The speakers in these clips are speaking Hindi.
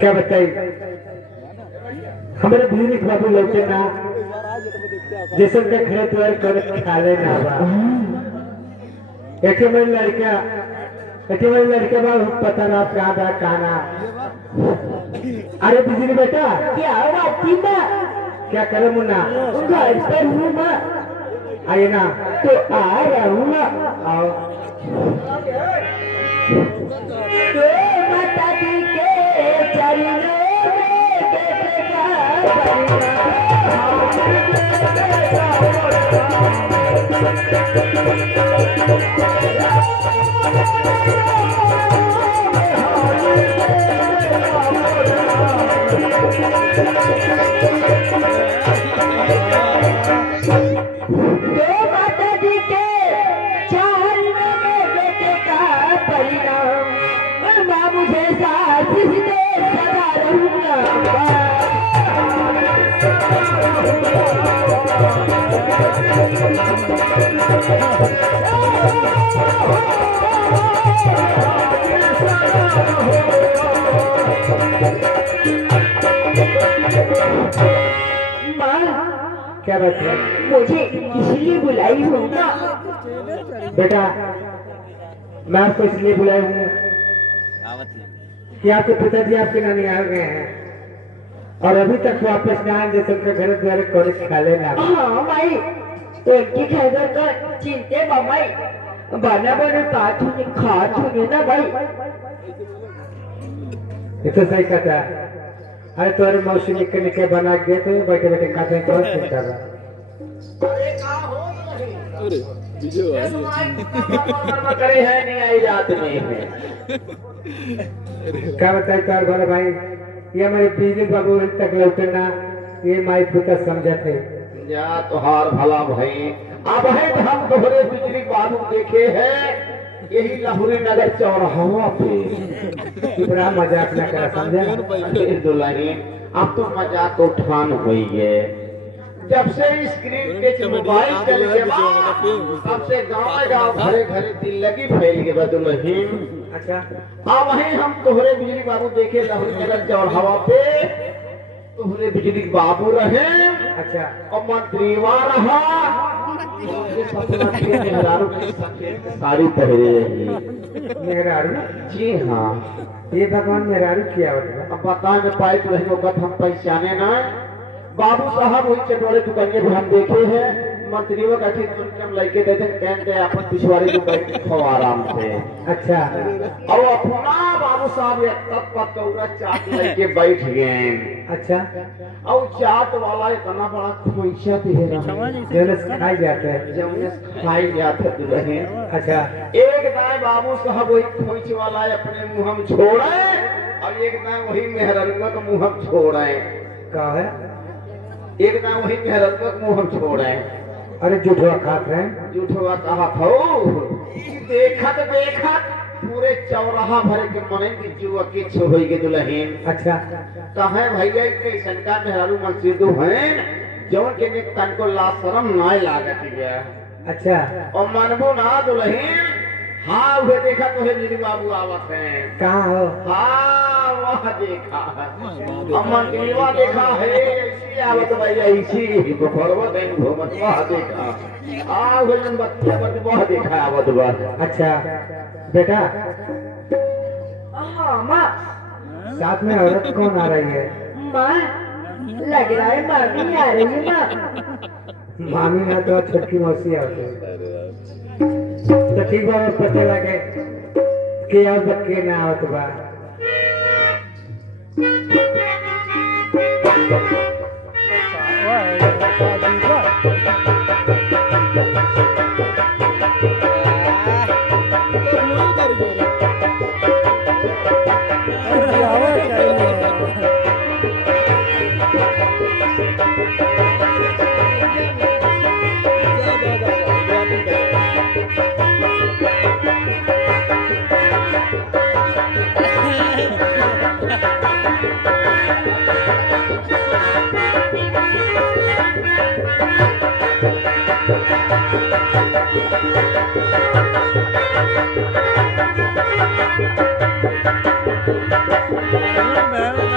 क्या बताइए हमारे भीड़ बाबू लौटे ना जैसे उनके घर द्वार कर खा लेना एक मेरी लड़का बाबू पता ना कहाँ था खाना। अरे बिजली बेटा क्या हुआ? क्या करे मुन्ना घर पर हूँ मैं। आइए ना तो आ रहा हूँ मैं। आओ तो माता जी के चरणों में बेटे क्या बात है? मुझे इसलिए बुलाई हूँ ना बेटा मैं आपको इसलिए बुलाया हूँ कि आपके पिताजी आपके नानी आ गए हैं और अभी तक वापस ना आए जैसे उनके घर द्वारे कॉलेज खा लेना। हाँ भाई उनकी खैर का चिंते बमाई बना बना काटूने खाटूने ना भाई। ये तो सही कहता है। अरे तुम्हारे मौसी निके बना गए थे बैठे बैठे खाते कौन चिंता रहा। करे है नहीं आई रात में क्या बताए तार भले भाई ये हमारे बिजली बाबू तक लौटना ये माई पुता समझा थे या तोहार भला भाई। अब है तो हम दोहरे बिजली बाबू देखे हैं यही लाहौरी नगर चौराहा पे। बड़ा मजाक न करा समझा। दुल्हनी अब तो मजाक उठान हुई है जब से स्क्रीन के मोबाइल चल के तब से गाँव घरे घरे दिल लगी फैल के बदुल्ही। अच्छा अब वहीं हम तोहरे बिजली बाबू देखे लाहौरी नगर चौराहा पे तोहरे बिजली बाबू रहे। अच्छा और मंत्रीवा रहा साड़ी पहरे रही। मेहरारू जी हाँ ये भगवान मेहरारू किया होता। अब बताए में पाइप रही वक्त हम पहचाने ना बाबू साहब वही चटोरे दुकानिया भी हम देखे हैं मंत्रियों का ठीक सुन के हम लड़के देते कहते अपन पिछवाड़ी को बैठ खो आराम से। अच्छा और अपना बाबू साहब ये तब पतौरा चाट लेके बैठ गए। अच्छा और चाट वाला इतना बड़ा खोइचा दे रहा जलस खाई जाते हैं जब खाई जाते रहे। अच्छा एक दाएं बाबू साहब वही खोइच वाला अपने मुंह हम छोड़े और एक दाएं वही मेहरनुआ का मुंह हम छोड़े। कहा है एक दाएं वही मेहरनुआ का मुंह हम छोड़े। अरे झूठवा खात रहे झूठवा कहा था देखत देखत पूरे चौराहा भरे के मने की जुआ के छोई के दुल्हन। अच्छा कहे भैया के संका मेहरारू मस्जिदो हैं जौन के ने तन को ला शरम ना लागत गया। अच्छा और मनबो ना दुल्हन हाँ उसे देखा तो बिजली बाबू आवत हैं। कहाँ हो? हाँ वहाँ देखा अमन टीवा देखा है इसी आवत भैया इसी गोफरवा देन घूमत वहाँ देखा आ वजन बच्चा बच वहाँ देखा आवत बस। अच्छा बेटा हाँ माँ साथ में औरत कौन आ रही है? माँ लग रहा है मामी आ रही है माँ। मामी ना तो छोटकी मौसी आती है तो ठीक बा पता लगे कि अब के ना आवत बा। Well,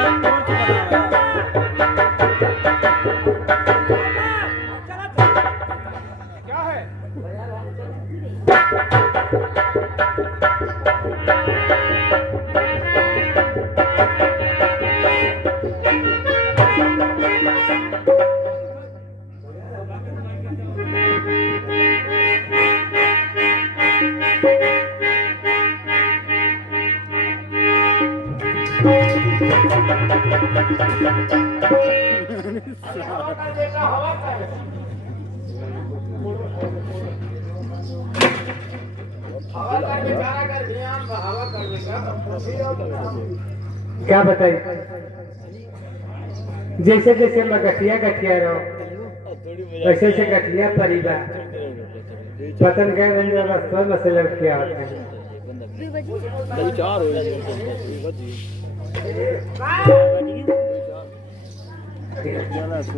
क्या बताइए, जैसे जैसे मैं गठिया गठिया रहो वैसे वैसे गठिया परिवार पतन गए रास्ते में से लग किया होते हैं।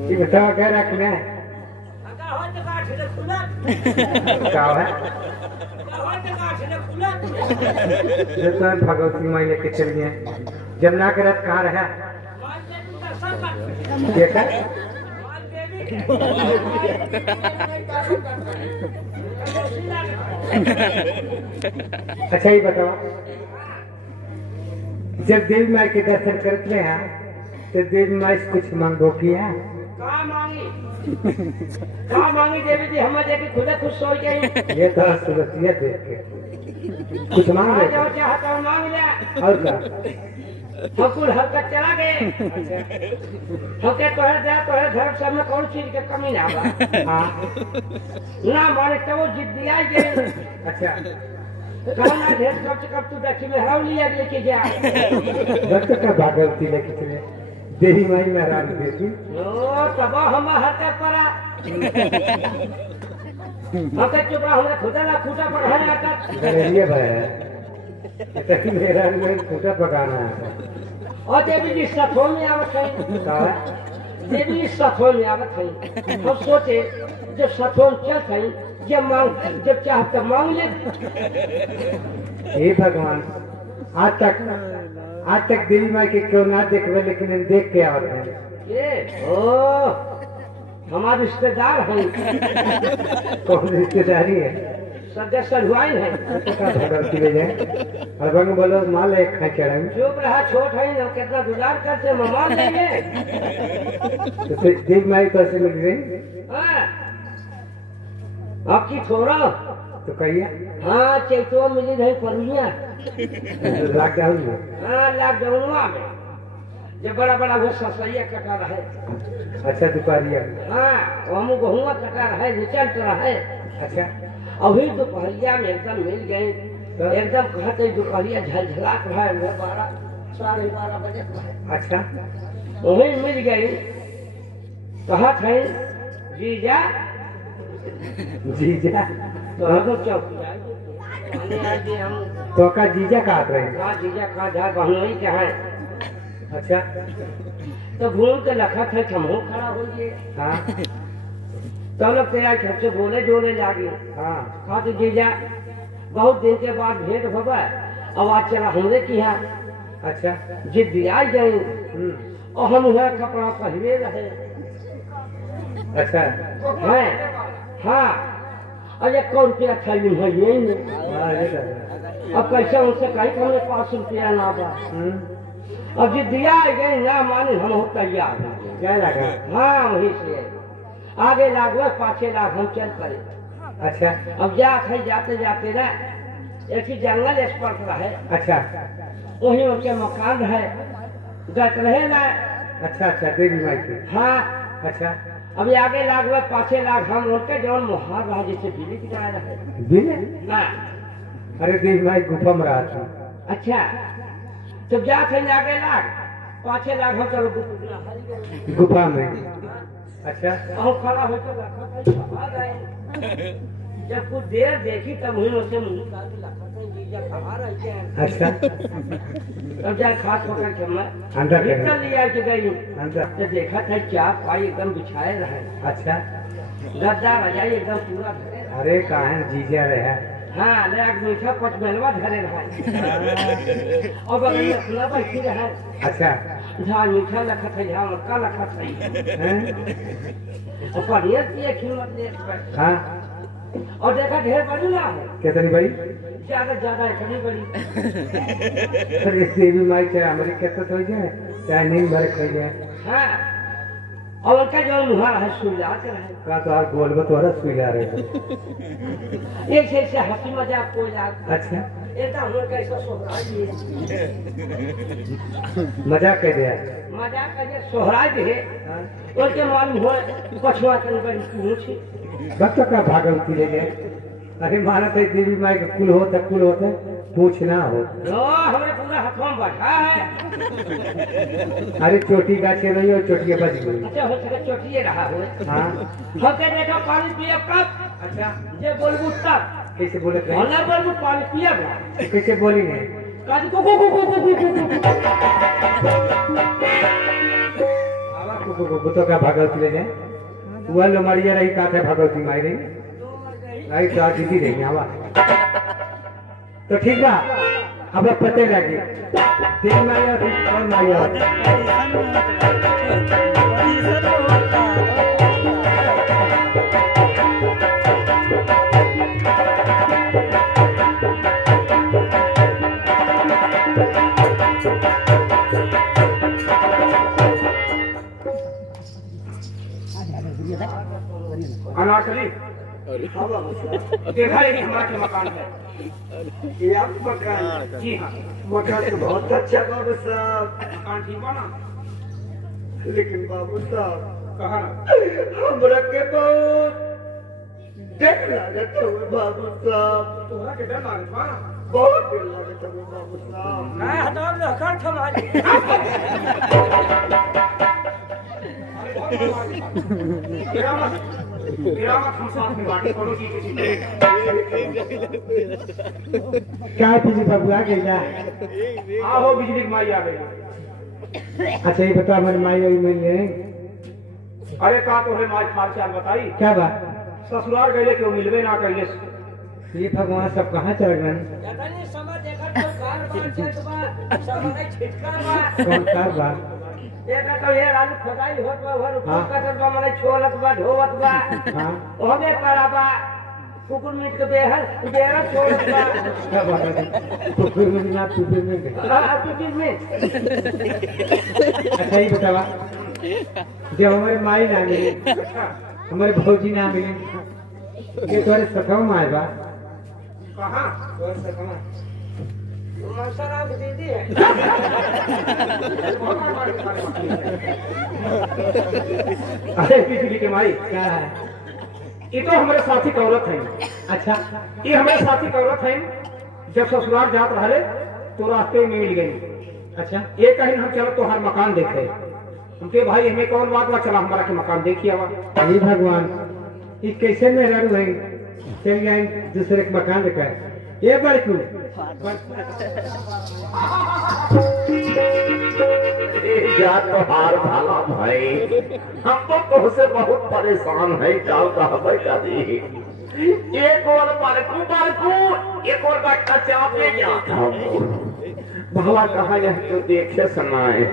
ये बताओ क्या रखना है, क्या है जो तो भगवती माई लेके चल गए जमुना के रथ कहाँ रहा देखा। अच्छा ये बताओ, जब देवी माई के दर्शन करते हैं तो देवी माई से कुछ मांगो किया? कहाँ मांगी देवी जी, हमें देखे खुद खुश हो गई। ये तो सूरतिया देख के कुछ मांग रहे जो चाहता हूँ मांग लिया। और क्या फकुल हल्का चला गए होके तोहरे घर सब में कौन चीज के कमी ना बा। हाँ ना माने तो वो जिद्दिया गए। अच्छा कहो ना ढेर खर्च कर तू देखी में हराव लिया लेके जा। वक्त का भागवती लेके चले देवी माई नाराज देती ओ तब हम हटे पड़ा होके चुप रहा, हमने खुदा ना फूटा पर है आता गलेरिया भाई है इतनी मेरा में फूटा पकाना है। और देवी जी सथों में आवत है। का देवी जी सथों में आवत है। हम सोचे जब सथों चल है जब मांग जब चाहते मांग ले। हे भगवान, आज तक देवी माई के क्यों ना देखवे लेकिन हम देख के आवत हैं। ये ओ हमारे रिश्तेदार हैं। कौन रिश्तेदारी है? सदस्य हुआई है। का भगवती ले जाए और बंग बोलो माल एक खाए चढ़ाई चुप रहा, छोट है ना कितना गुजार करते ममा लेंगे। तो देवी माई तो ऐसे मिल गई हाँ आपकी छोरा तो कहिए हाँ चैतो मिली नहीं परमिया। लॉकडाउन में। हाँ लॉकडाउन में जब बड़ा बड़ा वो ससैया कटा रहे। अच्छा दुपहरिया। हाँ हम गहुआ कटा रहे निचल तो रहे। अच्छा अभी दोपहरिया में एकदम मिल गए, एकदम कहते दोपहरिया झलझलात रहा है 12 बजे रहे। अच्छा वही मिल गई, कहा थे जीजा जीजा तो हम चौक हम तो का जीजा काट रहे हैं। कहा जीजा कहा जा बहनोई के हैं। अच्छा तो घूम के लखा थे हम खड़ा हो गए। हाँ तो लोग तेरा सबसे बोले जोड़े लागे। हाँ कहा तो जीजा बहुत दिन के बाद भेंट भवा, आवाज चला हमरे की है। अच्छा जिद्दी आ गई और हम वह कपड़ा पहने रहे अच्छा हैं। हाँ और 1 रुपया थैली है यही नहीं। हाँ, ये लगा। अब कैसे उनसे कही कि हमने 5 रुपया ना बा। अब जिद्दी आ गई ना माने हम हो तैयार क्या लगा? हाँ वही से आगे लागो 5 लाख हम चल पड़े। अच्छा अब जाते जाते ना एक ही जंगल स्पर्श रहे। अच्छा वही उनके मकान है गत रहे ना। अच्छा अच्छा देवी माई की। हाँ अच्छा अभी आगे लागो 5 लाख हम उनके जौन मुहार रहा जैसे बिजली की तरह रहे। बिना हाँ अरे देवी माई गुफा में रहा था। अच्छा तो जाते आगे लाख 5 लाख हम चलो गुफा में। अच्छा हम खड़ा होकर जब कुछ देर देखी तब हुई उसे अच्छा तब जा खास पकड़ के मैं अंदर निकल लिया कि गई अंदर। तो देखा था क्या पाई एकदम बिछाए रहे। अच्छा गद्दा रजाई एकदम पूरा धरे रहे। अरे कहाँ जीजा रहा? हाँ लेक मीठा पचमेलवा धरे रहे और बगल में खुला बैठी रहे। अच्छा जहाँ मीठा लखा था जहाँ मक्का लखा था और पनीर की कीमत हाँ और देखा ढेर बड़ी ना है कितनी बड़ी? ज्यादा इतनी बड़ी। अरे देवी माई चाहे हमारी कितने हो जाए चाहे नींद भर खो जाए। हाँ और उनका जो मुहार है सुलझाते रहे। का तो आप बोल बो तो सुई ला रहे हो। एक से हंसी मजाक को याद। अच्छा एकदम हम कैसा सोहराज है मजाक कर दिया मजाक करे सोहराज है उसके मालूम हो पछुआ तन बड़ी पूछ वक्त का भागवती ले गए अरे माना थे देवी माई का कुल होता पूछना हो लो हमें पूरा हाथों में बैठा है अरे चोटी गाछे नहीं हो चोटिया बच गई अच्छा हो सके चोटिए रहा हो हाँ हम कह देखा पानी पिए कब अच्छा जे बोलबू तब कैसे बोले थे ना बोलबू पानी पिए कैसे बोली नहीं काज को बुतो का भागवती ले जाए वह लोमड़िया रही का थे भागवती माई रही राई तो आज दीदी रही आवा तो ठीक बा अब पते लगी तीन माई और कौन माई और अनारकली देखा है कि हमारा मकान है ये आप मकान जी हाँ मकान तो बहुत अच्छा बाबू साहब मकान ठीक बना लेकिन बाबू साहब कहा हमरा के बहुत डर लागत हो बाबू साहब तोहरा के डर लागत बा बहुत डर लागत हो बाबू साहब नहीं हटाओ लो कर थमाली हम साथ में बाटी करो की क्या पीछे बाबू आ गया आओ बिजली की माई आ गई अच्छा ये बता हमारे माई और मिल गए अरे का तो है माई हाल चाल बताई क्या बात ससुराल गए क्यों मिलवे ना करिए ये भगवान सब कहाँ चल गए कौन सा बात देखा तो ये राजू खदाई होत बा भर हाँ। कटल बा मने छोलत बा ढोवत बा हाँ ओमे कराबा कुकुर मीट के बेहर बेरा छोलत बा क्या बात है पुकुर में ना पुकुर में गए हां कुकुर में अच्छा ये बतावा जब हमारे माई ना मिले हमारे भौजी ना मिले ये तुम्हारे सखाओ में आएगा कहां तुम्हारे सखाओ में मसरा दीदी है अरे बिजली के माई क्या है ये तो हमारे साथी का औरत है अच्छा ये हमारे साथी का औरत है जब ससुराल जात रहे तो रास्ते में मिल गई अच्छा ये कहीं हम चलो तो हर मकान देखे उनके भाई हमें कौन बात बा चला हमारा के मकान देखिए आवा ये भगवान ये कैसे मेहरारू है चल जाए दूसरे के मकान देखा ये बड़कू जा तो हार भाला भाई हम तो तुमसे बहुत परेशान है चाल कहबे करी एक और बरकू एक और बट्टा चापे क्या भगवा कहा यह तो देखे सुनाए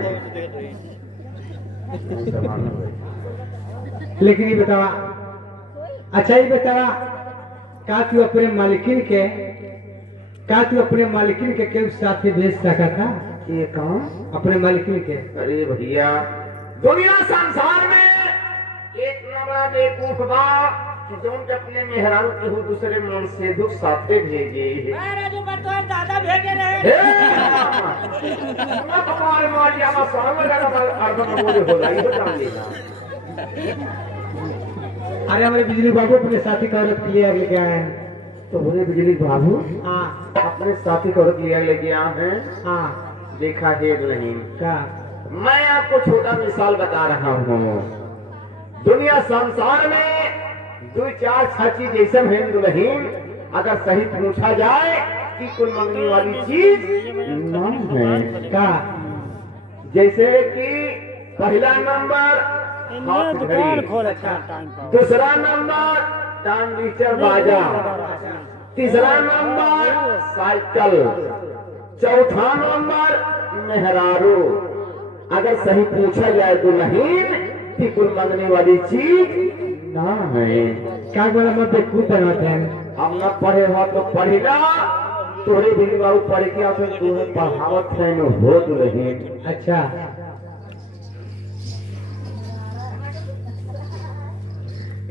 लेकिन ये बतावा अच्छा ये बतावा का तू अपने मालिकिन के क्यों साथी भेज सका था ये कौन अपने मालिकिन के अरे भैया दुनिया संसार में एक नबड़ा बेवकूफ बा कि जोन के अपने मेहरारू के हो दूसरे मन से दुख साथे भेजे राजू का तो दादा भेजे रहे ना कमाल मार या बस और लगा अर्ध बोले होला ये जान लेना अरे हमारे बिजली बाबू अपने साथी का औरत के लिए लेके आए हैं तो बोले बिजली बाबू हाँ अपने साथी को औरत लिया लेके आए हैं हाँ देखा है नहीं क्या मैं आपको छोटा मिसाल बता रहा हूँ दुनिया संसार में 2-4 6 चीज ऐसे हैं दुल्हन अगर सही पूछा जाए कि कुल मंगने वाली चीज नाम है क्या जैसे कि पहला नंबर हाथ घड़ी, दूसरा नंबर ट्रांजिस्टर बाजा, तीसरा नंबर साइकिल, चौथा नंबर मेहरारू। अगर सही पूछा जाए दुल्हन कि कुल मंगने वाली चीज ना है क्या बोला मत खूब बनाते हैं हम न पढ़े हो तो पढ़ेगा तोरे भी बाबू पढ़ के आते तुम्हें पढ़ावत है न हो दुल्हन। अच्छा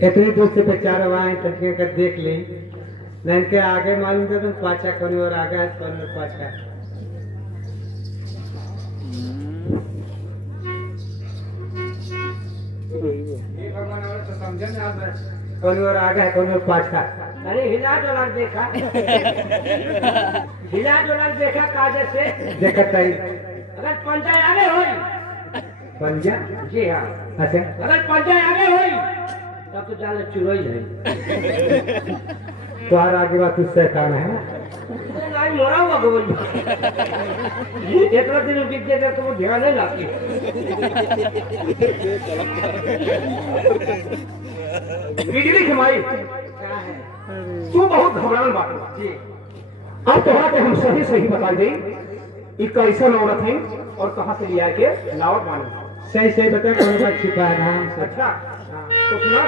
इतने दूर से बेचारा आए तकिया कर देख ले नहीं के आगे मालूम था तुम पाछा कोनी और आगे है कोनी और पाछा ये भगवान और तो समझे ना आप कोनी और आगे है कोनी और पाछा अरे हिला डोलर देखा हिला डोलर देखा काजे से देखत है अगर पंजा आगे होई पंजा जी हाँ अच्छा अगर पंजा आगे होई तब तो जाने चुरोई है तुम्हार आगे बात उससे काम है नहीं मोरा हुआ गोल इतना दिन बीत गया तो वो ध्यान नहीं लाती बिजली खिमाई क्या है तू बहुत घबरान बात जी अब तोहरा के हम सही सही बता दें ये कैसा औरत है और कहाँ से लिया के लावत माने सही सही बता कौन बात छिपा है नाम से अच्छा तो सुना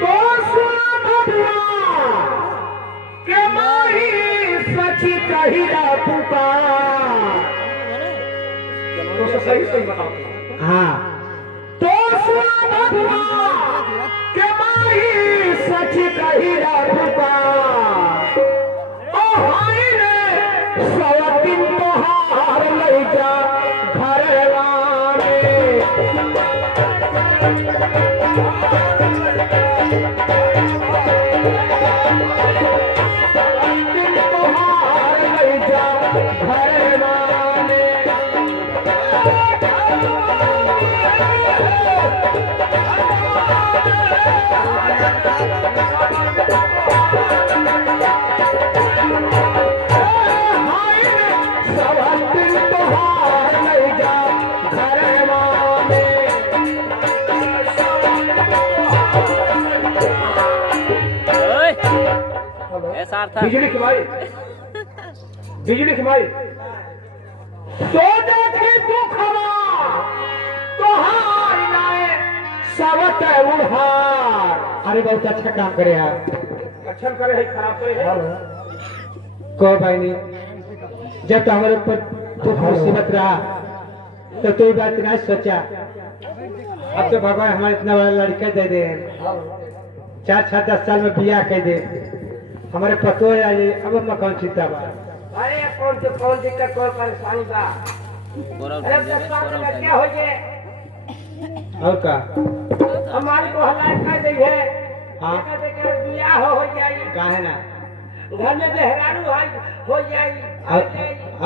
तो सुना भगवान के माही सची कही पुकार तो सही सही बताओ हाँ तो सुना भगवान के माही सची कही पुकार ओ हाय रे सवतिन तोहार ले जा घरवा में बिजली खिमाई बिजली खिमाई तो देखी तू खबा तोहार लाए सवत उहार अरे बहुत अच्छा काम करे आप अच्छा करे है खराब करे है को भाई ने जब तो हमारे ऊपर दुख मुसीबत रहा तो तू बात नहीं सोचा अब तो भगवान हमारे इतना बड़ा लड़का दे दे 4-10 साल में बियाह कर दे हमारे पतो है अब मकान चिंता बा अरे कौन दिक्कत कौन परेशानी बा अरे दस्ता का क्या हो गए और का हमारी को हलाल कर दी है हाँ। कहते कि बियाह हो जाएगी काहे ना घर में बेहरारू हो जाएगी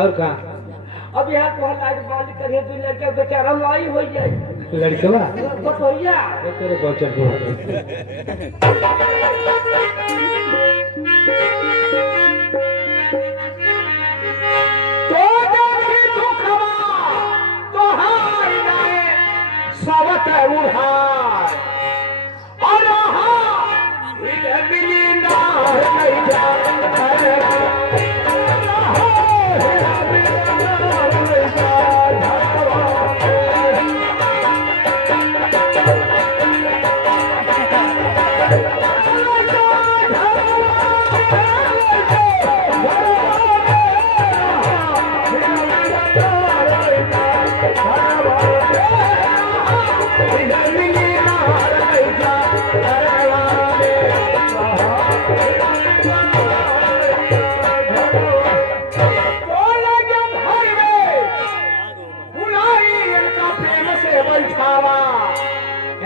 और का अब यहाँ को हलाल बाली करिए तो लड़का बेचारा माई हो जाएगी लड़कवा भैया ये तेरे गोचर को तो देखी तू खबा तोहार लाए सवत उहार और मिली नार नहीं जा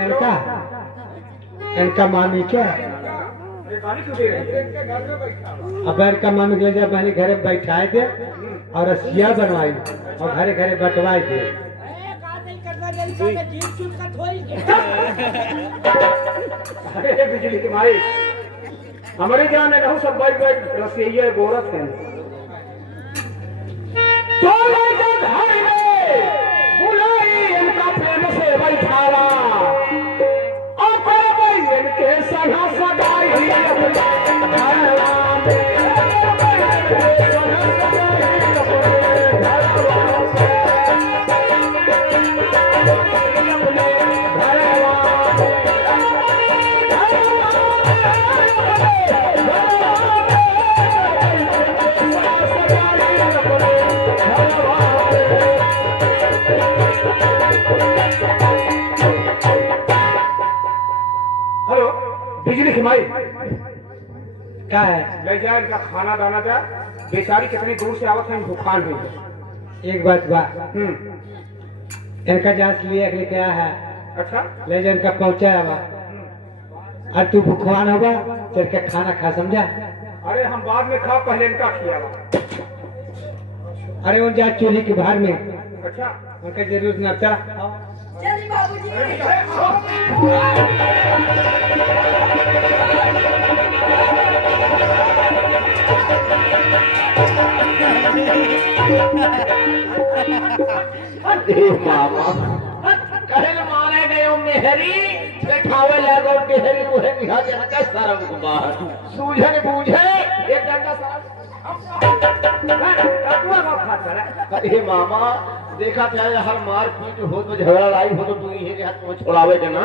इनका इनका मामी क्या अब इनका मामी के जब मैंने घरे बैठाए थे और रसिया बनवाई और घरे घरे बंटवाए थे अरे बिजली की माई हमारे जान में रहूं सब बैठ बैठ रसिया गोरख है तो लेकर घर में बुलाई इनका प्रेम से बैठावा और भाई इनके सगा सगाई क्या है? ले जाए इनका खाना दाना जा, बेचारी कितनी दूर से आवत है, भूखान हुई है। एक बात बा, इनका जांच लिए अगले क्या है, अच्छा ले जा इनका पहुंचाया बा, और तू भूखवान होगा तो इनका खाना खा, समझा? अरे हम बाद में खा, पहले इनका खिया। अरे वो जा चूल्हे के बाहर में, अच्छा उनका जरूरत ना, चला चलिए बाबूजी। अरे मामा कहल मारे गए मेहरी खावे लगो मेहरी मुहे निहा जनका सरम कुमार सूझन बूझे एक डंडा साहब। अरे मामा देखा था हर मार पीट हो तो झगड़ा लाई हो तो तू ये हाथ में छोड़ावे के ना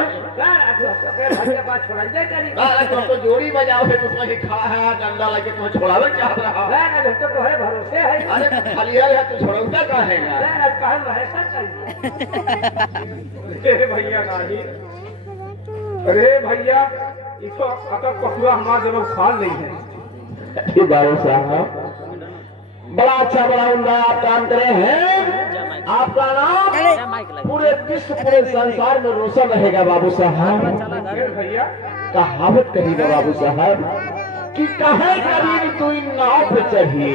तुम तो जोड़ी बजाओ है तुम ही खड़ा है डंडा लेके तुम छोड़ावे चाह रहा अरे खाली है तू छोड़ौता का है अरे भैया नहीं, अरे भैया इसको अतक पकुआ हमारा जब खाल नहीं है। बाबू साहब बड़ा अच्छा बड़ा उमदा आप काम करे हैं, आपका नाम पूरे विश्व पूरे संसार में रोशन रहेगा बाबू साहब। भैया कहावत कही ना बाबू साहब कि कहे कबीर तू इन नाव पे चढ़ी,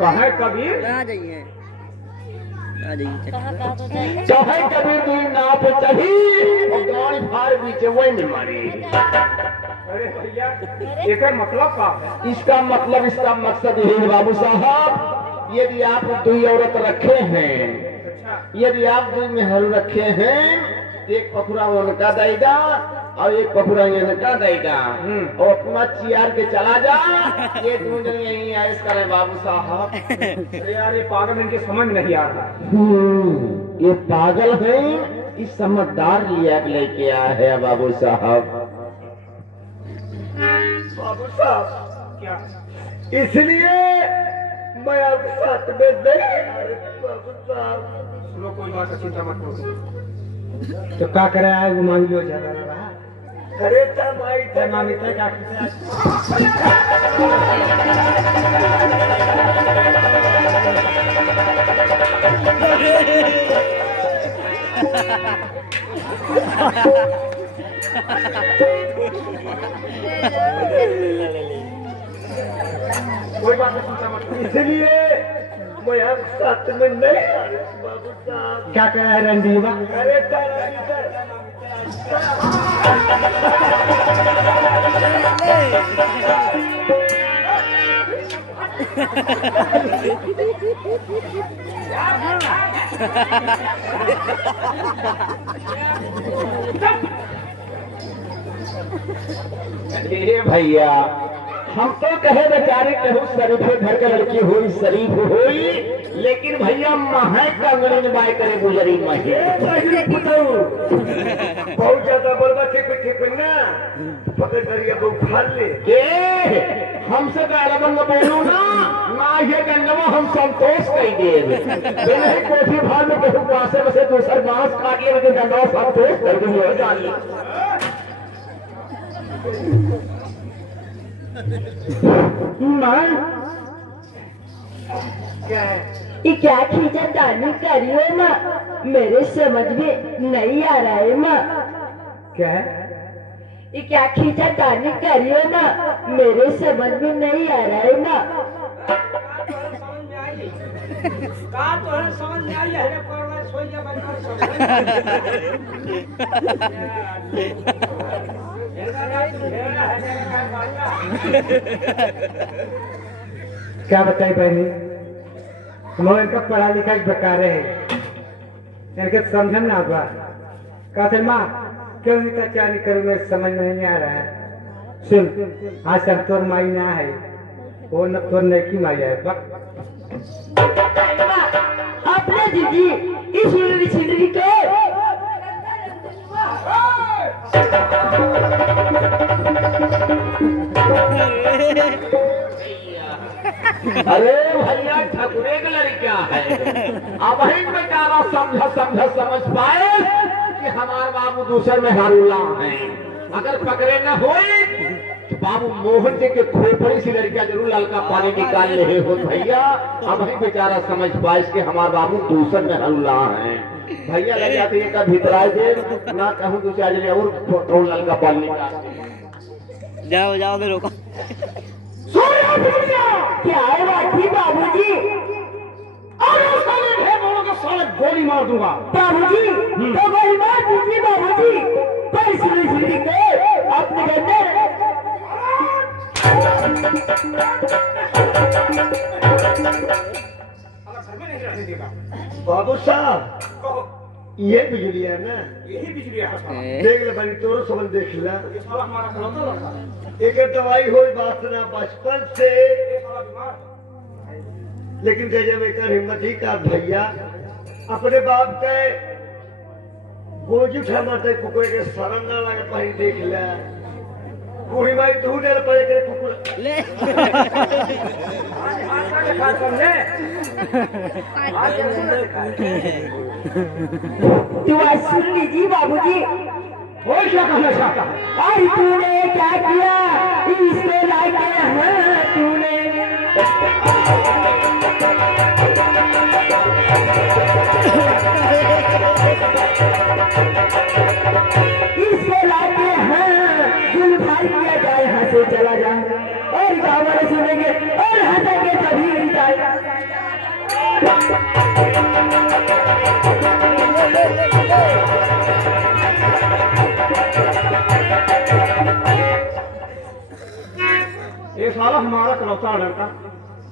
कहे कबीर कहे कबीर तू इन नाव पे चढ़ी और गाड़ी फाड़ बीचे वही में मरी। अरे भैया एक मतलब का है? इसका मतलब इसका मकसद ये है बाबू साहब, यदि आप दुई औरत रखे हैं, यदि आप दुई मेहर रखे हैं, एक पखुरा उनका देगा और एक पखुरा इनका देगा और अपना चियार के चला जा, ये दोनों जन यही ऐस करे बाबू साहब। अरे यार ये पागल इनके समझ नहीं आ रहा। ये पागल है, इस समझदार लिया लेके आया है बाबू साहब। बाबू साहब क्या? इसलिए मैं आपके साथ में नहीं बाबू साहब। सुनो कोई बात है, चिंता मत करो। तो क्या करे है, वो मांग लो ज्यादा रहा। अरे तमाई मामी तो क्या कोई बात है, चिंता मत करो। इसलिए मैं आपके साथ में नहीं आ रहा बाबू साहब। क्या करे है रणदीवा? अरे भैया हम तो कहे बेचारे कहूँ शरीफे घर के लड़की हुई शरीफ हुई, लेकिन भैया महक कंगड़ी में बाय करे गुजरी मही बहुत ज्यादा बोलबा ठीक ना पकड़ करिए बुखार ले के हमसे तो अलग बोलू ना ये गंडवा हम संतोष कही दे नहीं कोठी भार में कहूँ बासे में से दूसर बांस काट लिए लेकिन गंडवा संतोष कर दूंगे जान ली। क्या खींचा तानी करियो माँ, मेरे समझ में नहीं आ रहा है माँ। क्या है? ये क्या खींचा तानी करियो माँ, मेरे समझ में नहीं आ रहा है माँ। समझ में आई है क्या बताए बहनी, हम इनका पढ़ा लिखा बेकार है, इनके समझम ना हुआ। कहते माँ क्यों इतना क्या नहीं करूँ, मेरे समझ में नहीं आ रहा है। सुन आज सब तोर माई ना है, वो न तोर नहीं माई है। अपने दीदी इस छिंदरी को अरे भैया ठकुरे का लड़का है, अब ही बेचारा समझ पाए कि हमारे बाबू दूसरे में हारूला है। अगर पकड़े न होए तो बाबू मोहन जी के खोपड़ी से लड़कियां जरूर ललका पानी निकाल रहे हो भैया। अब ही बेचारा समझ पाइस के हमारे बाबू दूसर में हल्ला है भैया। लग जाती है भीतराए दे ना कहूँ तो आज और ललका पानी निकाल। जाओ जाओ मैं रोका। क्या है बाकी बाबूजी? अरे साले ढेर बोलो तो साले गोली मार दूंगा। बाबूजी तो गोली मार दीजिए बाबूजी। पर सुनी के अपने घर में नहीं रहने देगा। बाबू साहब कहो, ये बिजली है ना, यही बिजली है साला। देख ले बनी तोरो समझ देख ला। ये साला हमारा खिलौना लड़का है। एक दवाई हो बात ना बचपन से, ये साला बीमार है। लेकिन जब एक हिम्मत ही का भैया अपने बाप के बोझ उठा माते कुकुर के शरण ना लगे पानी देख ले। बूढ़ी माई तू ने पड़े के कुकुर ले तू आज सुन लीजिए बाबूजी। वो क्या कहना चाहता है? और तूने क्या किया इसको लाके हाँ तूने इसको लाके हाँ दिल भाई किया जाए यहाँ से चला जाए और गाँव वाले सुनेंगे और हंसेंगे तभी जाए। ये साला हमारा कलौता लड़का,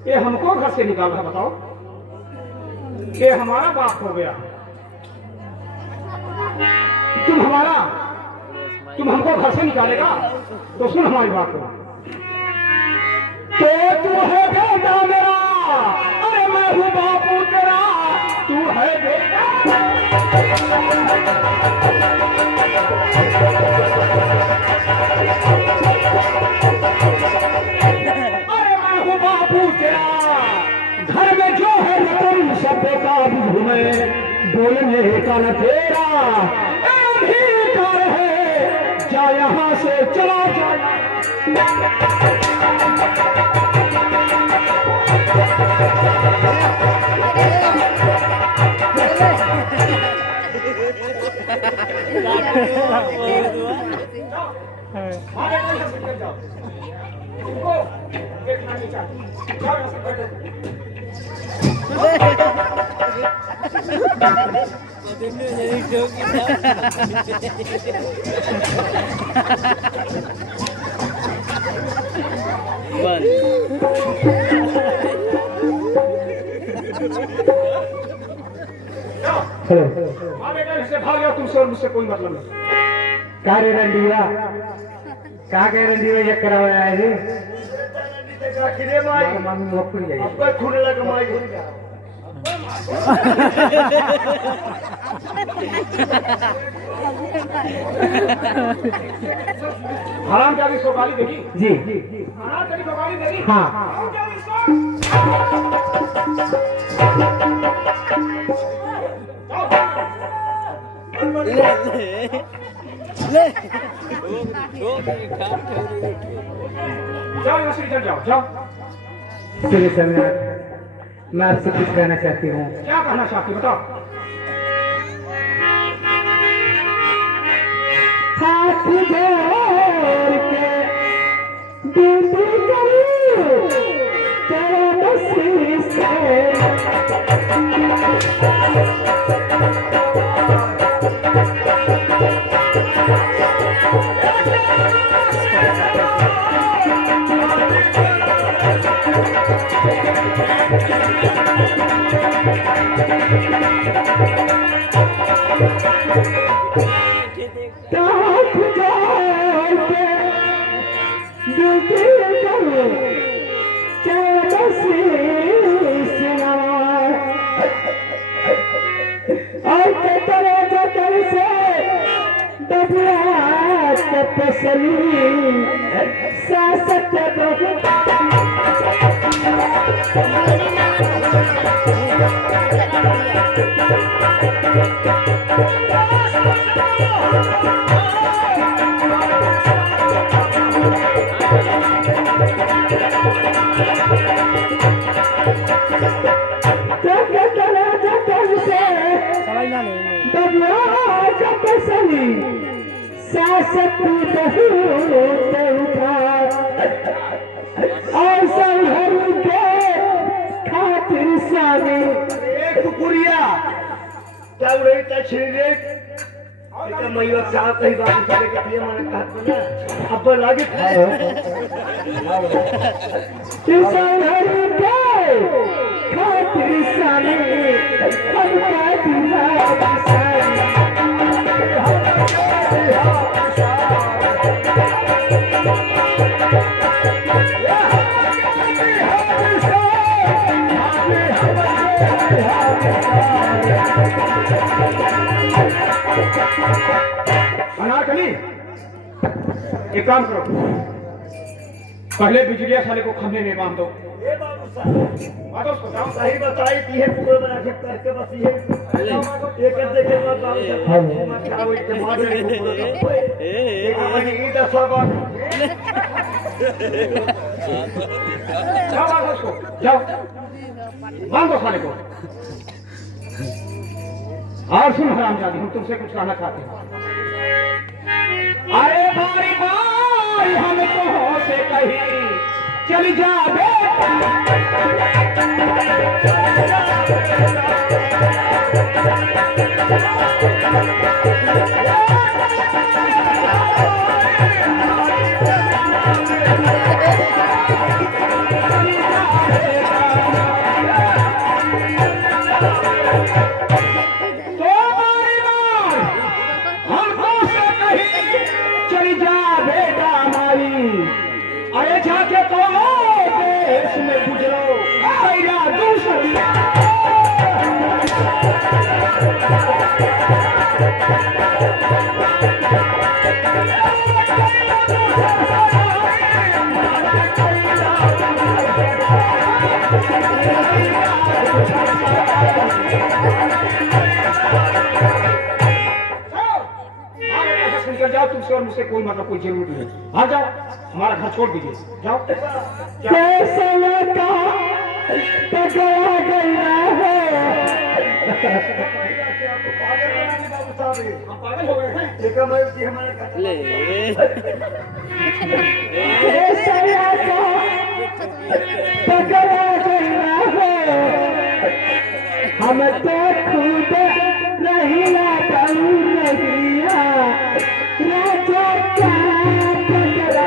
ये हमको घर से निकाल रहा। बताओ, ये हमारा बाप हो गया। तुम हमको घर से निकालेगा तो सुन हमारी बात को। तो तू है बेटा मेरा, अरे मैं हूँ बापू तेरा। तू है बेटा, अरे मैं हूँ बापू तेरा। घर में जो है रतन सब बेकार घूमे, बोलने का न तेरा है। जा यहाँ से चला जा। भाग जाओ, तुमसे और मुझसे कोई मतलब नहीं। का रे रंडीवा, का कह रंडीवा ये कराया है जी? रखिए माई मामी मोकड़ी है। अब खुले लगा माई। हराम जादी इसको गाली देगी। जी हराम जादी को गाली देगी। हाँ हराम जादी इसको। जाओ यहाँ से निकल जाओ, जाओ। चलिए सम्राट, मैं आपसे कुछ कहना चाहती हूँ। क्या कहना चाहती हो बताओ। हाथ जोड़ के विनती करूं चरण शीश हाथ जोड़ के विनती करूं चरण शीश और तेरे जतन से दबिया तपस्वी सासत कुकुरिया चल रही था छिड़े इतना मयूर साहब कहीं बाबू से लेके दिए मैंने कहा तो ना अब लागे अनारकली एक काम करो, पहले बिजलिया साले को खंभे में बांध दो। बांधो उसको, जाओ। सही बताई थी है कुकुर बना के करके बस ये एक देखे बात बाबू साहब मत क्या हुई टमाटर कुकुर एक बनी ईटा सब जाओ बांधो उसको, जाओ बांधो साले को। और सुन हरामजादी, हम तुमसे कुछ कहना चाहते हैं। अरे भाई भाई हम तो से कहीं चल जा अरे जाके तो देश में गुजरो मेरा दूसरी सुनकर जाओ, तुमसे और मुझसे कोई मतलब कोई जरूरत नहीं। आ जाओ, हमारा घर छोड़ दीजिए, जाओ। पागल हो गए हैं। हम तो खुद रहिया रहिया राजा क्या पकड़ा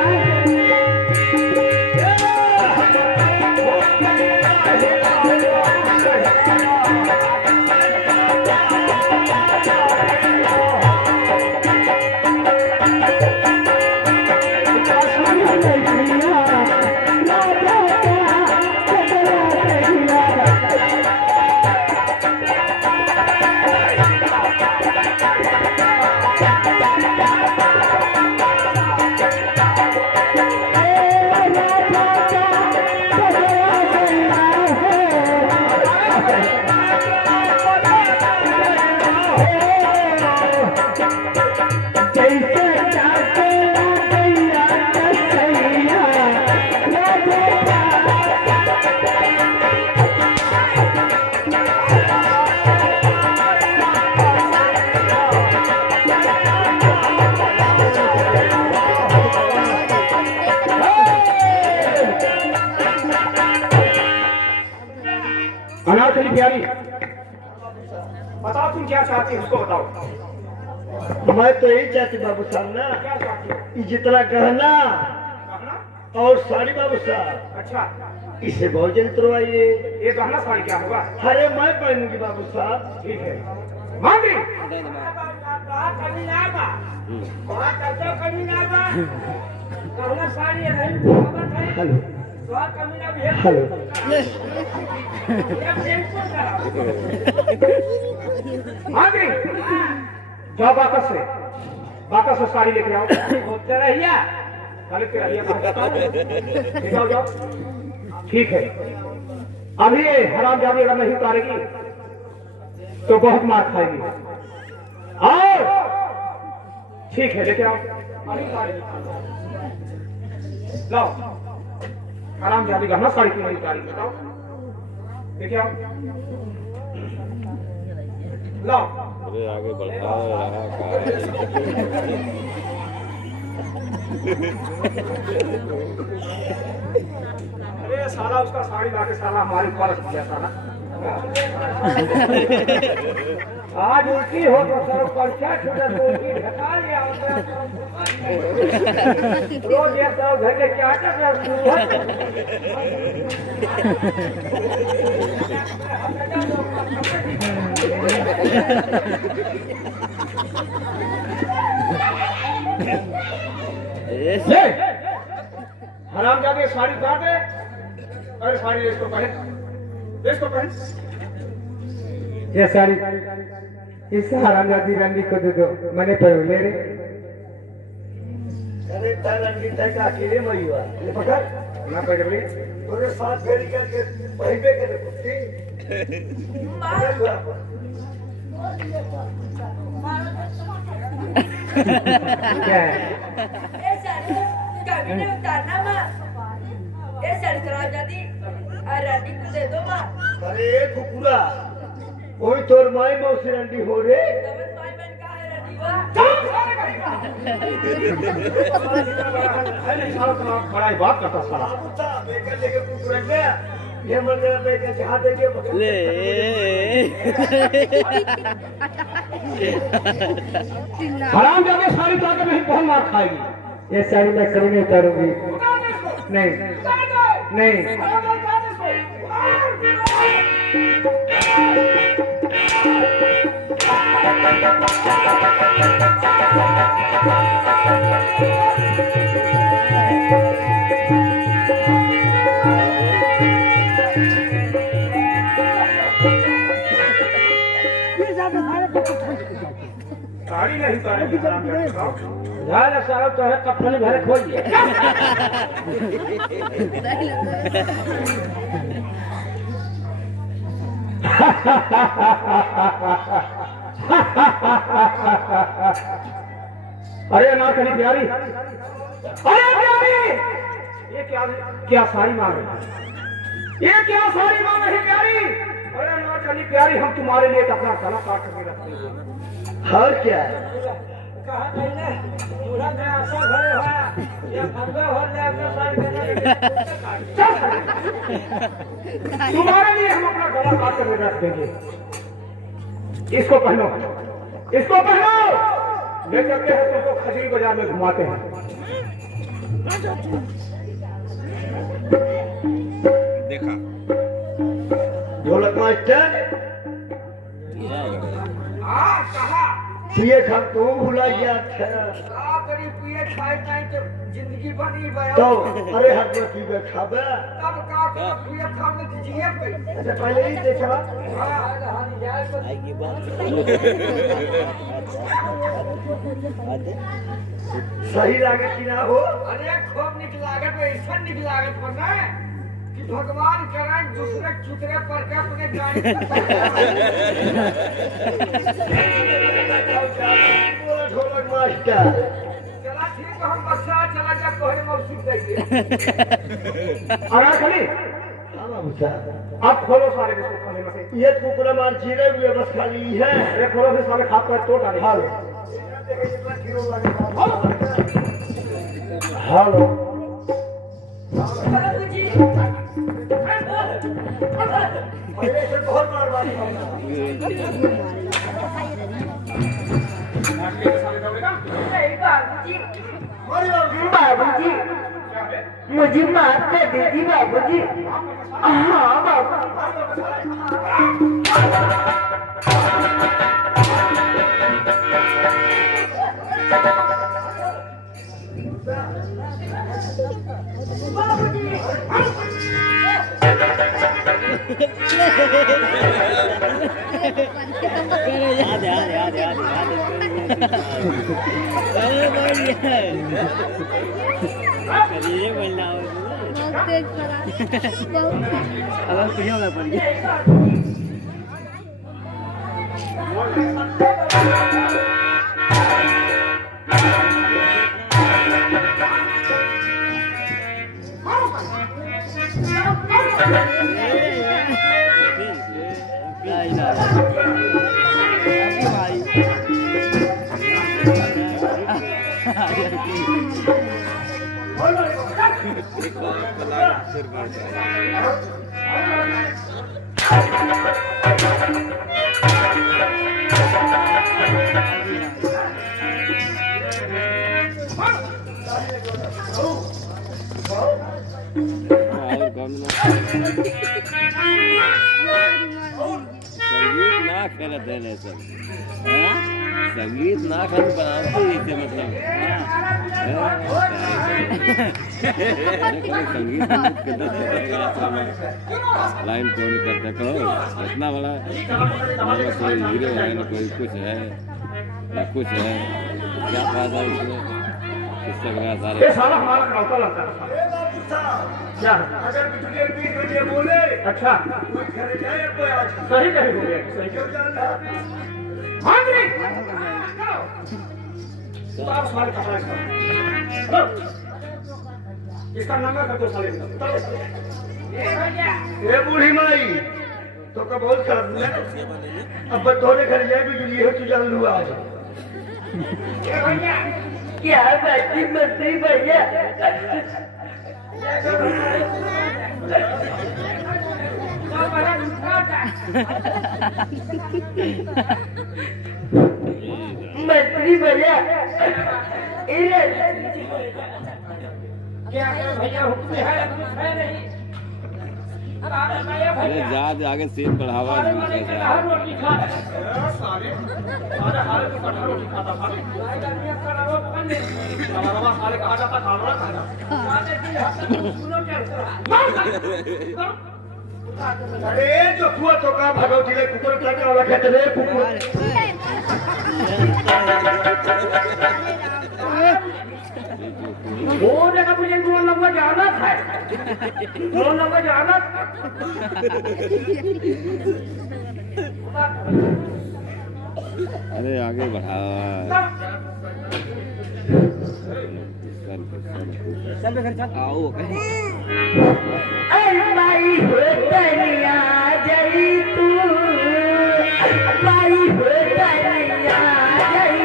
अनारकली प्यारी, बताओ तुम क्या चाहती हो, उसको बताओ। मैं तो यही चाहती बाबू साहब ना क्या चाहती हो? ये जितना गहना और साड़ी बाबू साहब अच्छा, इसे बहुत जल्दी तुरवाइए। ये गहना साड़ी क्या होगा? अरे मैं पहनूंगी बाबू साहब। ठीक है, मांगी हेलो हेलो मांगी, जाओ वापस से साड़ी लेके आओ। रहिया जाओ जाओ। ठीक है, अभी हरामजादी अगर नहीं उतारेगी तो बहुत मार खाएगी। और ठीक है, लेके आओ। लाओ, आराम से गहना साड़ी क्यों नहीं उतारी बताओ। देखिए आओ लाओ। अरे आगे बढ़ा रहा अरे साला उसका साड़ी लाके साला हमारे ऊपर रख दिया साला। आज उल्टी हो तो सर पर्चा छूटा तो उल्टी ढका लिया रोज ये सब घर के क्या ले हराम जाके साड़ी उतार दे। अरे साड़ी इसको पहन ये साड़ी इस हरामजादी रंडी को दे दो, मैंने पहन ले रे। अरे तंगी तक अकेले मरी हुआ ये पकड़ ना पहन ले थोड़े साथ फेरी करके पहले के कुत्ती क्या है? कभी नहीं उतारना माँ। ये सड़क खराब जाती और रानी को दे दो माँ। अरे कुकुरा कोई तोर माई मौसी रंडी हो रे तबन माई बन का है रानी हुआ। बड़ा ही बात करता साला। बेकर लेके कुकुरा गया ये मन मेरा बेकर जहाँ देखे ले हराम जाके साड़ी उतार के नहीं बहुत मार खाएगी। ये साड़ी मैं कभी नहीं उतारूंगी। नहीं नहीं साड़ी नहीं उतारेगी हराम जाके बताओ। यार सारा तोहरे कफन भरे खोल दिया। अरे अनारकली प्यारी, अरे प्यारी, ये क्या साड़ी मांग रही? ये क्या साड़ी मांग रही प्यारी? अरे अनारकली प्यारी, हम तुम्हारे लिए अपना गला काट के रखते हैं। और क्या कहा पहले पूरा ऐसा घरे होया या भंगा हो ले अपना साड़ी तुम्हारे लिए हम अपना गला काट कर रख देंगे। इसको पहनो, इसको पहनो, लेकर के तुमको खजरी बाजार में घुमाते हैं। देखा ढोलक मास्टर कहा पिए खा तुम भुला गया था पिए खाए नहीं तो जिंदगी बनी तो अरे हाथ में पी के खाबे तब का पिए खाने दीजिए अच्छा पहले ही देखा सही लागे कि ना हो अरे खूब निक लागत में ऐसा निक लागत वरना कि भगवान करे दूसरे चुतरे पर के अपने गाड़ी ढोलक मास्टर चला ठीक है, हम बच्चा चला जा कोहरे मौसी देंगे। अनारकली हाँ बाबू साहब आप खोलो सारे को खाने में से। ये कुकुरा मार जीरे हुए बस खाली है अरे खोलो फिर सारे खाप कर तोड़ डाले। हेलो बाबूजी पहले से बहुत मार बात नहीं बाबूजी बाबूजी मुझे माफ कर दीजिए बाबूजी। हाँ बाबू याद करिए बोलना अब कुछ होगा पड़ गया संगीत ना खेलत है सब, संगीत ना खेल बनाते इसे मतलब संगीत लाइन कौन करता कहो इतना बड़ा कोई हीरो है ना कोई कुछ है ना कुछ है, क्या फायदा इसमें किससे बना सारे ये साला हमारा खड़ाता लगता है क्या? अगर बिजली 20 बजे बोले अच्छा कोई घर जाए कोई आज सही कहीं बोले सही क्यों जान रहा हाँ जी बाप साले कपड़ा इसका इसका नंगा कर दो साले ये बूढ़ी माई तो का बहुत कर दिया अब बतौरे घर जाए बिजली हो तू जान लू आज क्या बाती मंत्री भैया मंत्री भैया क्या भैया हुक्म है नहीं अरे जा आगे सीन बढ़ावा रोटी खा सारे सारे हाल में कटहल रोटी खाता साले साले कहा जाता खा रहा खाना अरे जो कुआ तो का भगवती ले कुकुर काटे वाला खेत रे कुकुर वो जगह मुझे 2 नंबर जाना था 2 नंबर जाना अरे आगे बढ़ावा आओ अरे माई हो तनिया जई तू माई हो तनिया जई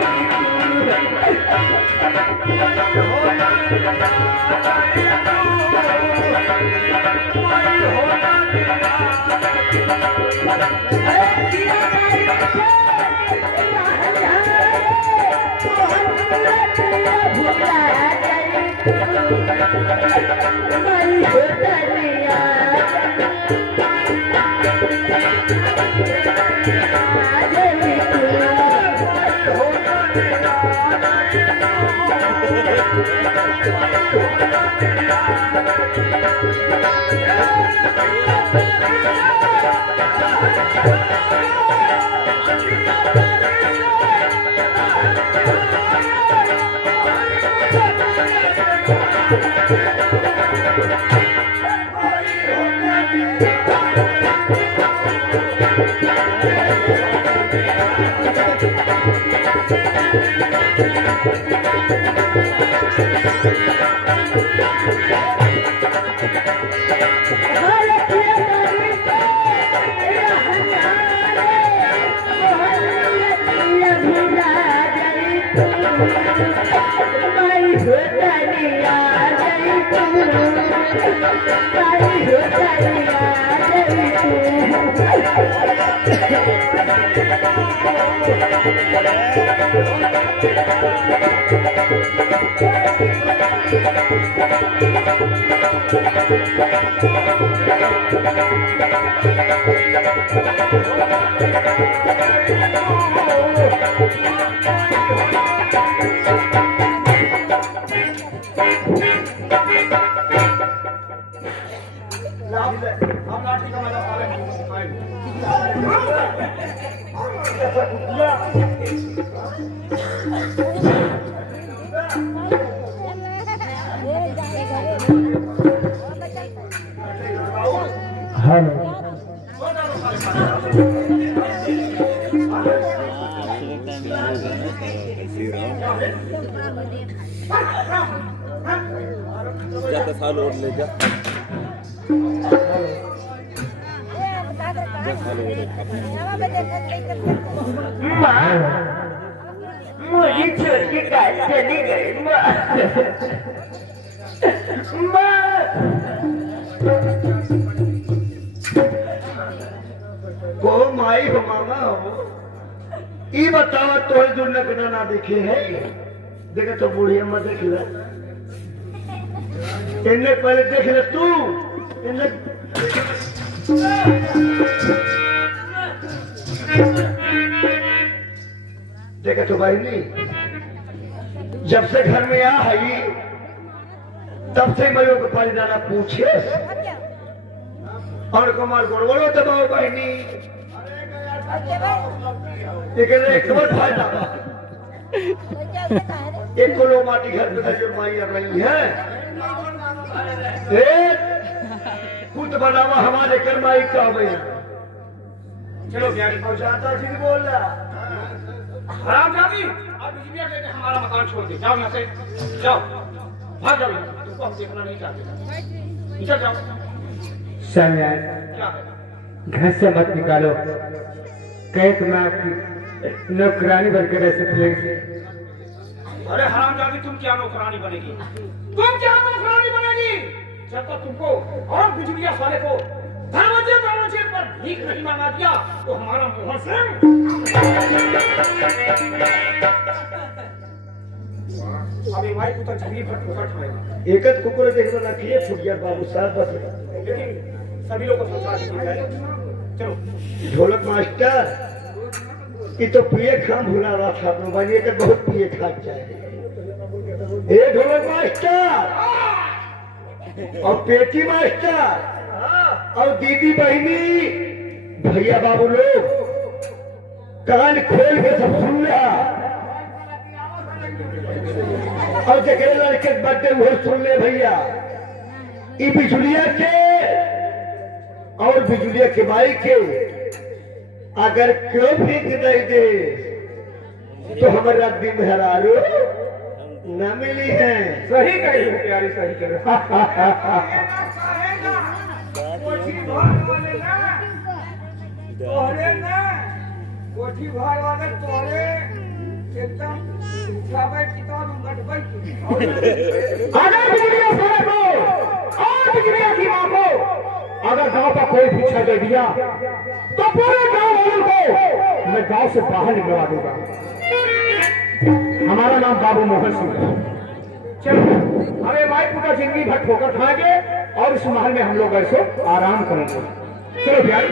साल और ले जा मुझे छोड़ के कहा चली गई माँ को माई हो मामा हो ई बतावा तोहे दूर नगना ना देखे है देखे तो बुढ़िया मत देख ले इन्ने पहले देख ले तू इन्ने देखे तो भाई नहीं जब से घर में आ है तब से मयो को पानी दाना पूछे और कमाल गोड़गोड़ो दबाओ बहनी एक और फायदा एक किलो माटी घर पे जो माई आ रही है खुद बनावा हमारे कर्माई का भैया चलो प्यारी पहुंचाता जी बोल रहा हराम जाती आप बिजलियां लेके हमारा मकान छोड़ दे जाओ यहाँ से जाओ भाग जाओ यहाँ से। तुमको हम देखना नहीं चाहते निकल जाओ चल यार क्या है घर से मत निकालो कहे तो मैं आपकी नौकरानी बनकर रह सकते अरे हराम जाती तुम क्या नौकरानी बनेगी तुम क्या नौकरानी बनेगी जब तक तुमको और बिजलिया साले को दरवाजे पर भीख नहीं मांगा दिया तो हमारा मोहन सिंह अभी भाई तू तो जंगली भट्ट खाएगा एक कुकुर देखना रखिए छुट गया बाबू साहब बस लेकिन सभी लोग को समझा दीजिए चलो ढोलक मास्टर ये तो पिए खाम भुला रहा था अपने भाई एक बहुत पिए खा जाए ए ढोलक मास्टर और पेटी मास्टर और दीदी बहनी भैया बाबू लोग कान खोल के सब सुन रहा और जगह लड़के बर्थडे वो सुन ले भैया ई बिजुलिया के और बिजुलिया के माई के अगर क्यों फेंक नहीं दे तो हमारा दिन हरारो न मिली है सही कही है प्यारी सही कह कोठी भाग वाले तोरे एकदम साबै किताब गटबै अगर बिजलिया साले को और बिजलिया की मां को अगर गांव का कोई पीछा दे दिया तो पूरे गांव वालों को मैं गांव से बाहर निकलवा दूंगा। हमारा नाम बाबू मोहन सिंह है। चलो अरे माई पूरा जिंदगी भर ठोकर खाएंगे और इस महल में हम लोग ऐसे आराम करेंगे। चलो प्यारी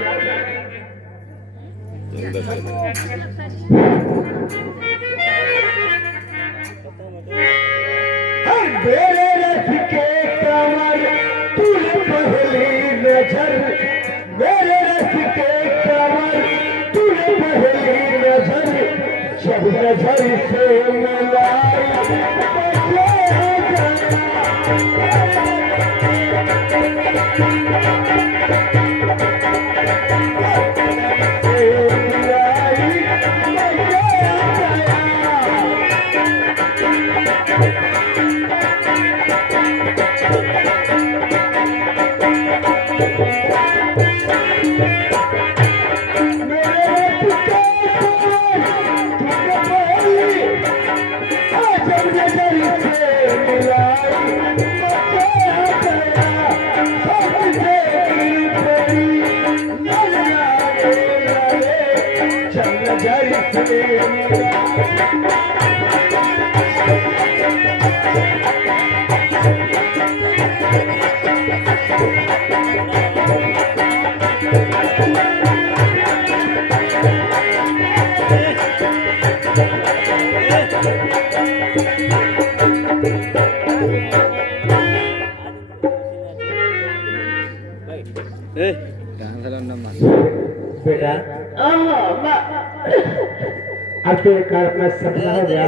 मेरे रथ के कमर तूने पहली नजर मेरे रथ के कमर तूने पहली नजर जब नजर से मिलाई बेटा अब तो एक अपना सपना हो गया।